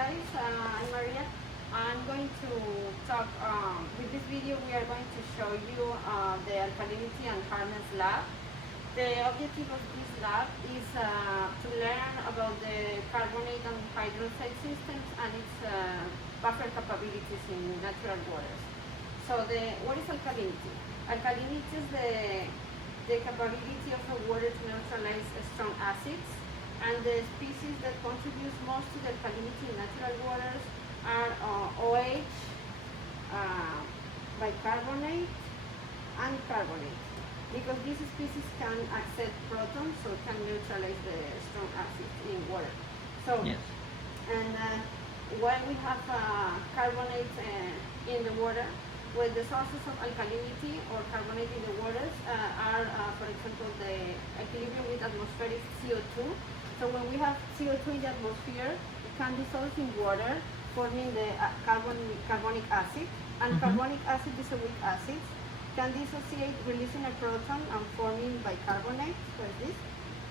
guys, I'm Maria. I'm going to talk, with this video we are going to show you the alkalinity and hardness lab. The objective of this lab is to learn about the carbonate and hydroxide systems and its buffer capabilities in natural waters. So what is alkalinity? Alkalinity is the capability of a water to neutralize strong acids, and the species that contributes most to the alkalinity in natural waters are OH, bicarbonate, and carbonate, because these species can accept protons, so can neutralize the strong acids in water. So, Yes. and when we have carbonate in the water, well, the sources of alkalinity or carbonate in the waters are, for example, the equilibrium with atmospheric CO2. So when we have CO2 in the atmosphere, it can dissolve in water, forming the carbonic acid. And carbonic acid is a weak acid. Can dissociate, releasing a proton and forming bicarbonate, like this.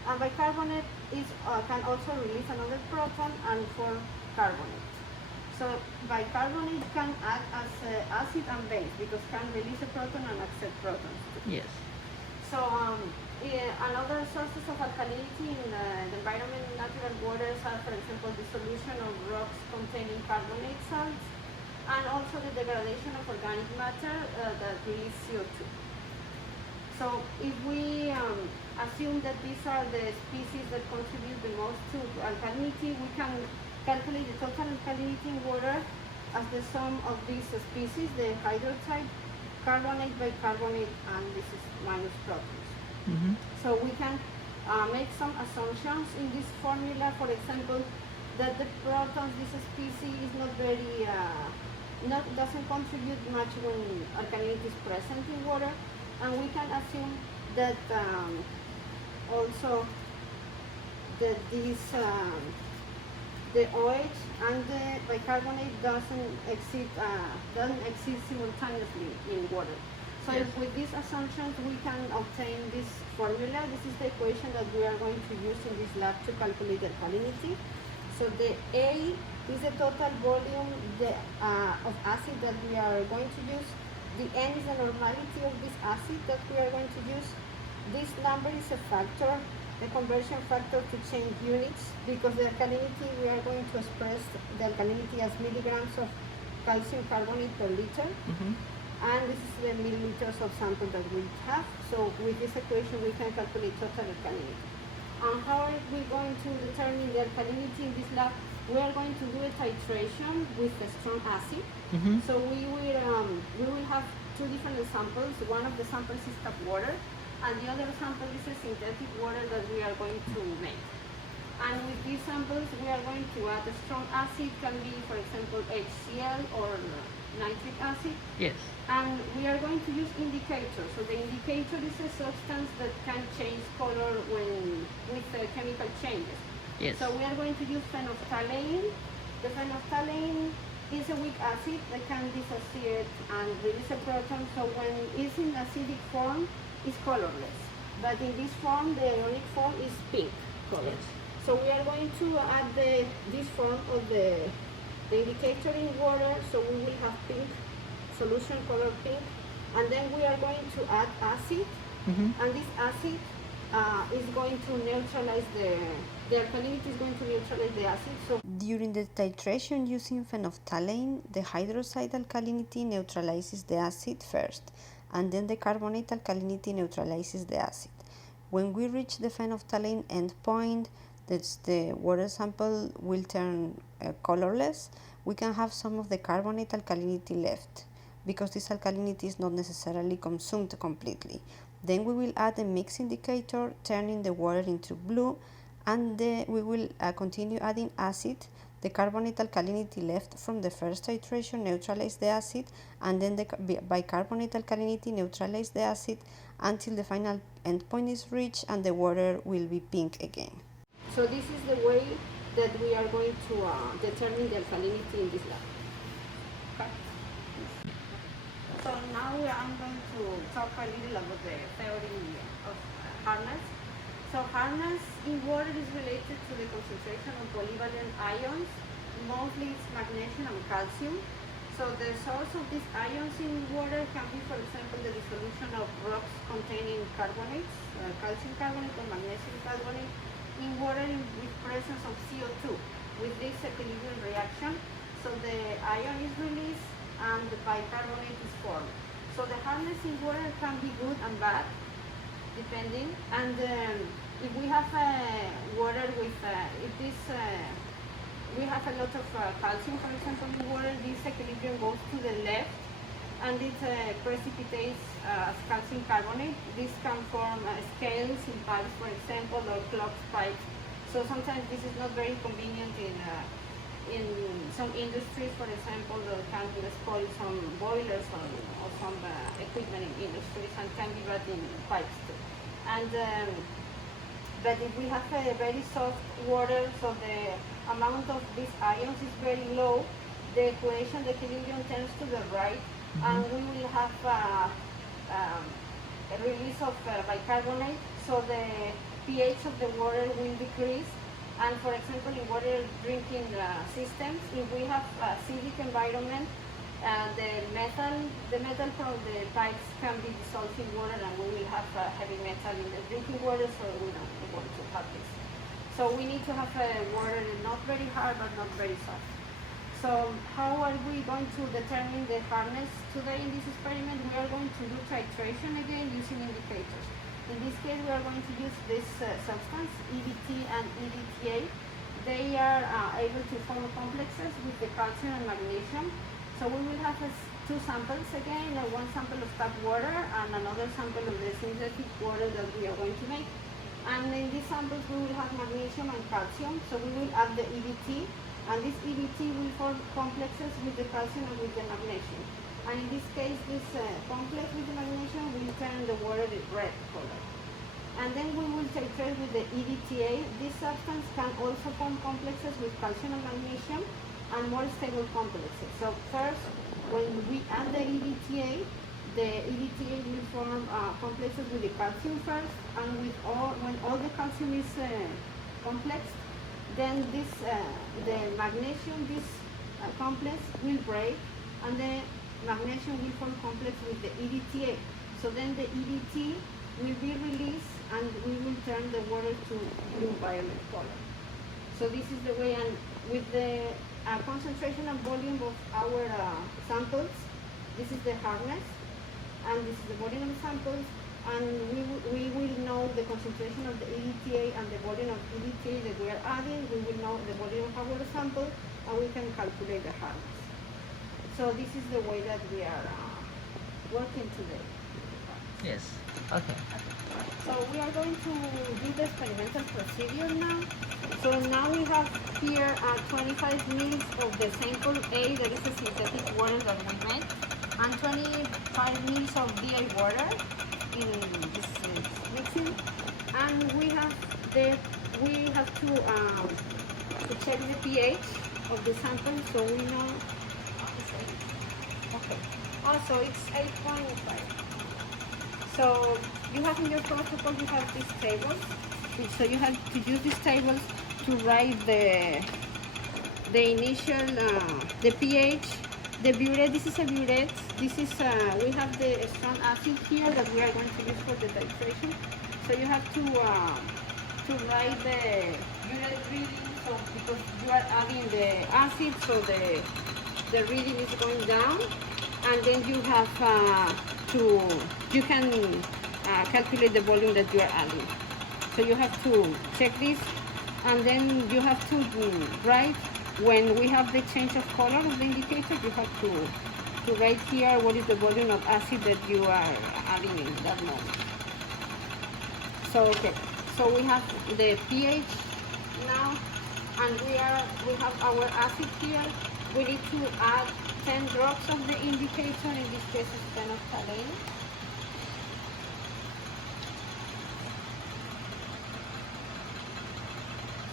And bicarbonate can also release another proton and form carbonate. So bicarbonate can act as acid and base, because can release a proton and accept protons. Yes. So another sources of alkalinity in the environment in natural waters are, for example, the dissolution of rocks containing carbonate salts, and also the degradation of organic matter that release CO2. So if we assume that these are the species that contribute the most to alkalinity, we can calculate the total alkalinity in water as the sum of these species, the hydroxide, carbonate, bicarbonate, and this is minus protons. So we can make some assumptions in this formula. For example, that the protons, this species is not very, doesn't contribute much when alkalinity is present in water, and we can assume that also that these the OH and the bicarbonate doesn't exist simultaneously in water. So Yes. with these assumptions, we can obtain this formula. This is the equation that we are going to use in this lab to calculate the alkalinity. So the A is the total volume of acid that we are going to use. The N is the normality of this acid that we are going to use. This number is a factor, the conversion factor to change units, because the alkalinity, we are going to express the alkalinity as milligrams of calcium carbonate per liter. And this is the milliliters of sample that we have. So with this equation, we can calculate total alkalinity. And how are we going to determine the alkalinity in this lab? We are going to do a titration with a strong acid. So we will have two different samples. One of the samples is tap water, and the other sample is a synthetic water that we are going to make. And with these samples, we are going to add a strong acid, can be, for example, HCl or nitric acid. Yes. And we are going to use indicators. So the indicator is a substance that can change color with chemical changes. Yes. So we are going to use phenolphthalein. The phenolphthalein is a weak acid that can dissociate and release a proton. So when it's in acidic form, it's colorless. But in this form, the ionic form is pink color. Yes. So we are going to add this form of the indicator in water. So we will have pink, solution color pink. And then we are going to add acid. And this acid is going to neutralize the alkalinity is going to neutralize the acid. So during the titration using phenolphthalein, the hydroxide alkalinity neutralizes the acid first, and then the carbonate alkalinity neutralizes the acid. When we reach the phenolphthalein endpoint, that's the water sample will turn colorless. We can have some of the carbonate alkalinity left, because this alkalinity is not necessarily consumed completely. Then we will add a mix indicator, turning the water into blue, and we will continue adding acid. The carbonate alkalinity left from the first titration neutralize the acid, and then the bicarbonate alkalinity neutralize the acid until the final endpoint is reached and the water will be pink again. So this is the way that we are going to determine the alkalinity in this lab. Okay. So now I'm going to talk a little about the theory of hardness. So hardness in water is related to the concentration of polyvalent ions mostly it's magnesium and calcium. So the source of these ions in water can be, for example, the dissolution of rocks containing carbonates, calcium carbonate or magnesium carbonate in water with presence of CO2 with this equilibrium reaction. So the ion is released and the bicarbonate is formed. So the hardness in water can be good and bad, depending. And if we have water with, we have a lot of calcium, for example, in water, this equilibrium goes to the left and it precipitates as calcium carbonate. This can form scales in pipes, for example, or clogged pipes. So sometimes this is not very convenient in some industries, for example, that can spoil some boilers or some equipment in industries, and can be bad in pipes too. And but if we have a very soft water, so the amount of these ions is very low, the equation, the equilibrium turns to the right, and we will have a release of bicarbonate, so the pH of the water will decrease. And for example, in water drinking systems, if we have acidic environment, the metal from the pipes can be dissolved in water, and we will have heavy metal in the drinking water, so we don't want to have this. So we need to have water not very hard but not very soft. So how are we going to determine the hardness today in this experiment? We are going to do titration again using indicators. In this case, we are going to use this substance, EDT and EDTA. They are able to form complexes with the calcium and magnesium. So we will have two samples again, one sample of tap water and another sample of the synthetic water that we are going to make. And in these samples, we will have magnesium and calcium. So we will add the EDT, and this EDT will form complexes with the calcium and with the magnesium. And in this case, this complex with the magnesium will turn the water red color. And then we will titrate with the EDTA. This substance can also form complexes with calcium and magnesium and more stable complexes. So first, when we add the EDTA will form complexes with the calcium first, and when all the calcium is complexed, then the magnesium, this complex will break, and the magnesium will form complex with the EDTA. So then the EDT will be released, and we will turn the water to blue-violet color. So this is the way, and with the concentration and volume of our samples, this is the hardness, and this is the volume of samples, and we will know the concentration of the EDTA and the volume of EDTA that we are adding. We will know the volume of our sample, and we can calculate the hardness. So this is the way that we are working today. Yes. Okay. So we are going to do the experimental procedure now. So now we have here 25 mils of the sample A, that is the synthetic water that we made, and 25 mils of DI water in this mixing. And we have to check the pH of the sample, so we know. Okay. Also, it's 8.5. So you have in your protocol, you have these tables. So you have to use these tables to write the initial, the pH, the burette. This is a burette. This is, we have the strong acid here that we are going to use for the titration. So you have to write the burette reading. So because you are adding the acid, so the reading is going down, and then you have you can calculate the volume that you are adding. So you have to check this, and then you have to write, when we have the change of color of the indicator, you have to write here what is the volume of acid that you are adding in that moment. So okay, so we have the pH now, and we have our acid here. We need to add 10 drops of the indicator, in this case it's phenolphthalein.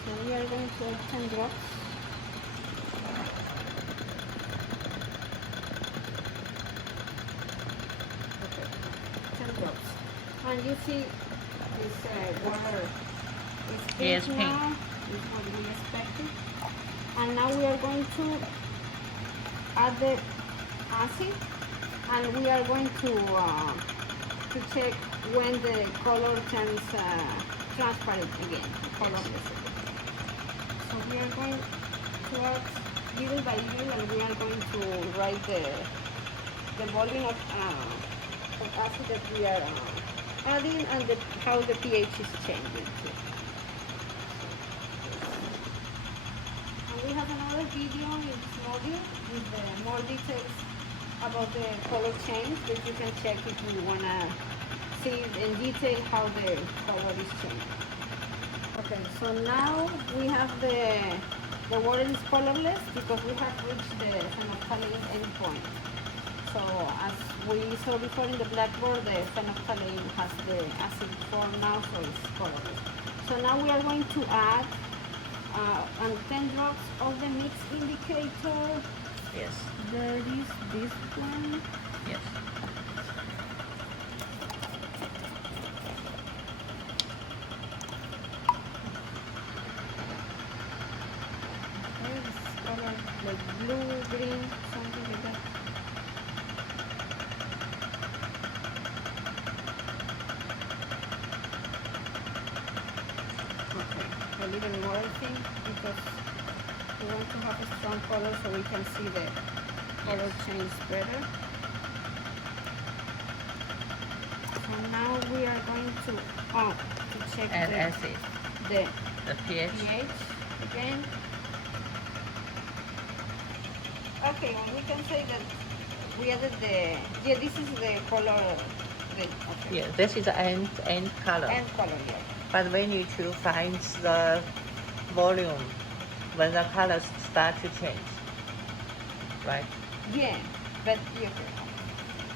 So we are going to add 10 drops. Okay, 10 drops. And you see this water is pink now, is what we expected. And now we are going to add the acid, and we are going to check when the color turns transparent again, colorless. So we are going to add little by little, and we are going to write the volume of acid that we are adding, and how the pH is changing too. And we have another video in this module with more details about the color change that you can check if you want to see in detail how the color is changing. Okay, so now we have the water is colorless because we have reached the phenolphthalein endpoint. So as we saw before in the blackboard, the phenolphthalein has the acid form now, so it's colorless. So now we are going to add 10 drops of the mix indicator. Yes. There is this one. Yes. Okay, this is color like blue, green, something like that. Okay, a little more I think because we want to have a strong color so we can see the color change better. So now we are going to check Add the acid. The pH. pH again. Okay, well, we can say that we added this is the color, okay. Yeah, this is the end color. And color, yeah. But we need to find the volume when the colors start to change, right? Yeah, but yeah.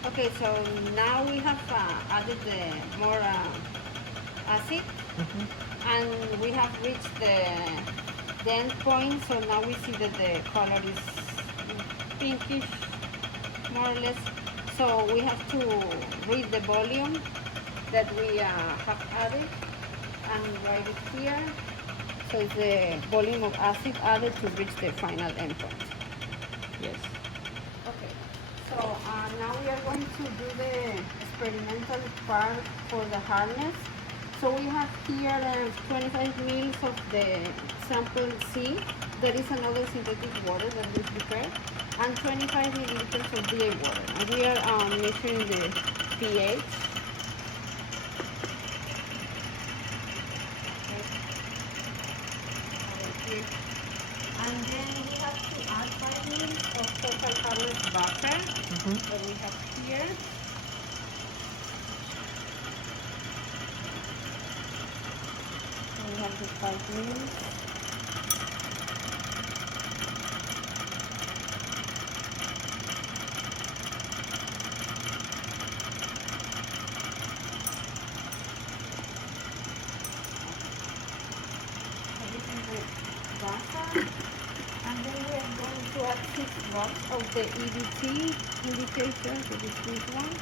Okay, so now we have added more acid, and we have reached the end point. So now we see that the color is pinkish, more or less. So we have to read the volume that we have added and write it here. So it's the volume of acid added to reach the final endpoint. Yes. Okay, so now we are going to do the experimental part for the hardness. So we have here 25 mils of the sample C. There is another synthetic water that we prepared, and 25 milliliters of DA water. And we are measuring the pH. And then we have to add 5 mils of total hardness butter that we have here. So we have the 5 mils. So this is the butter. And then we are going to add 6 drops of the EDT indicator, that is this one.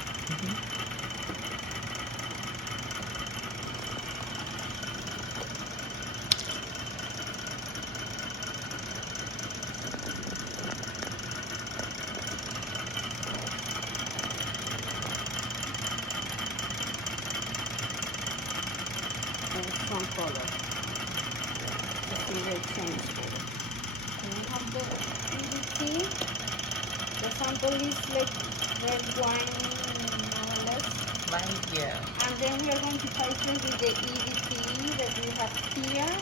And a strong color. The flavor change color. And we have the EDT. The sample is like red wine, more or less. Yeah. And then we are going to titrate with the EDT that we have here,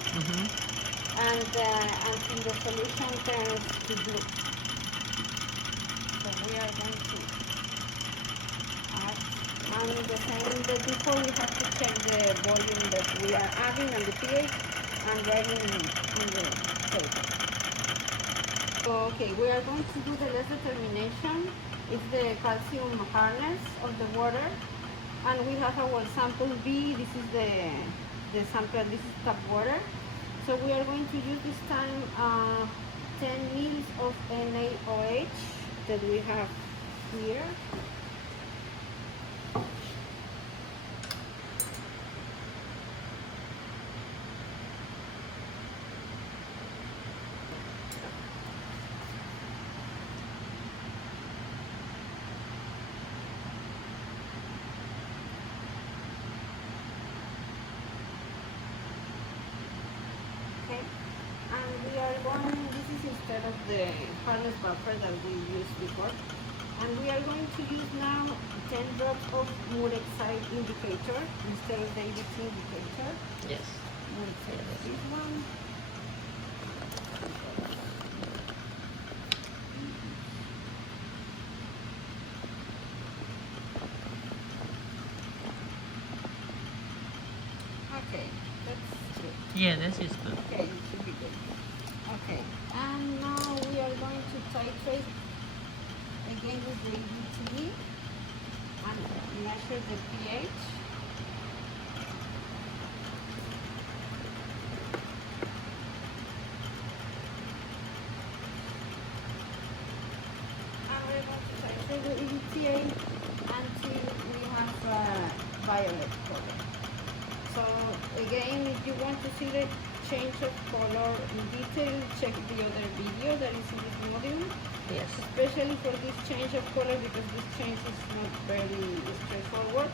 and until the solution turns to blue. So we are going to add, and the same that before, we have to check the volume that we are adding and the pH, and writing in the paper. So, okay, we are going to do the last determination. It's the calcium hardness of the water. And we have our sample B. This is the sample, this is tap water. So we are going to use this time 10 mils of NaOH that we have here. instead of the hardness buffer that we used before. And we are going to use now 10 drops of Murexide indicator instead of the ABT indicator. Yes. Murexide is this one. Okay, that's good. Yeah, this is good. Okay, it should be good. Okay, and now we are going to titrate again with the EBT and measure the pH. And we're going to titrate the EBTA until we have violet color. So again, if you want to see the change of color in detail, check the other video that is in this module. Yes. Especially for this change of color, because this change is not very straightforward.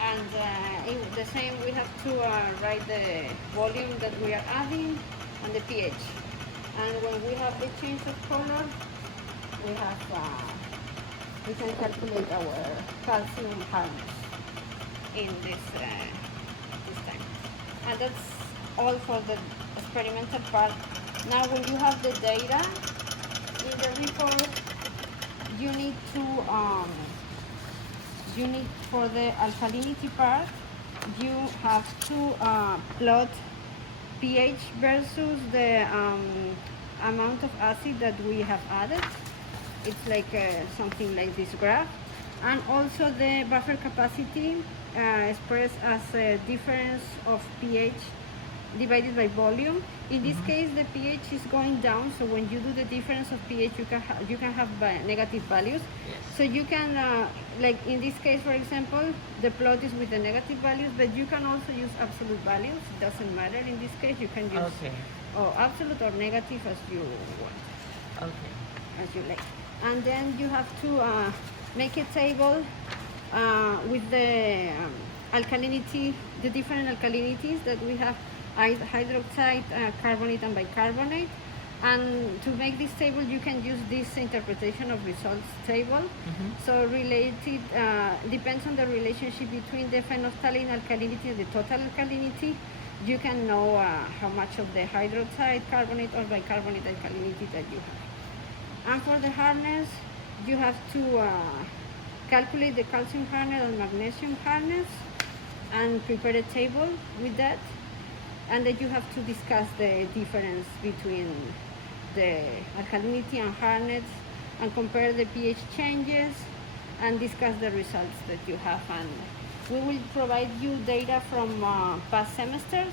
And in the same, we have to write the volume that we are adding and the pH. And when we have the change of color, we can calculate our calcium hardness in this time. And that's all for the experimental part. Now when you have the data in the report, you need for the alkalinity part, you have to plot pH versus the amount of acid that we have added. It's like something like this graph. And also the buffer capacity expressed as a difference of pH divided by volume. In this case, the pH is going down, so when you do the difference of pH, you can have negative values. Yes. So you can, like in this case, for example, the plot is with the negative values, but you can also use absolute values. It doesn't matter in this case. You can use absolute or negative as you want. Okay. As you like. And then you have to make a table with the alkalinity, the different alkalinities that we have, hydroxide, carbonate, and bicarbonate. And to make this table, you can use this interpretation of results table. So related depends on the relationship between the phenolphthalein alkalinity and the total alkalinity. You can know how much of the hydroxide, carbonate, or bicarbonate alkalinity that you have. And for the hardness, you have to calculate the calcium hardness and magnesium hardness and prepare a table with that. And then you have to discuss the difference between the alkalinity and hardness and compare the pH changes and discuss the results that you have. And we will provide you data from past semesters,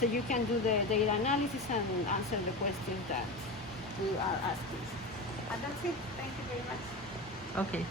so you can do the data analysis and answer the questions that we are asking. And that's it. Thank you very much. Okay.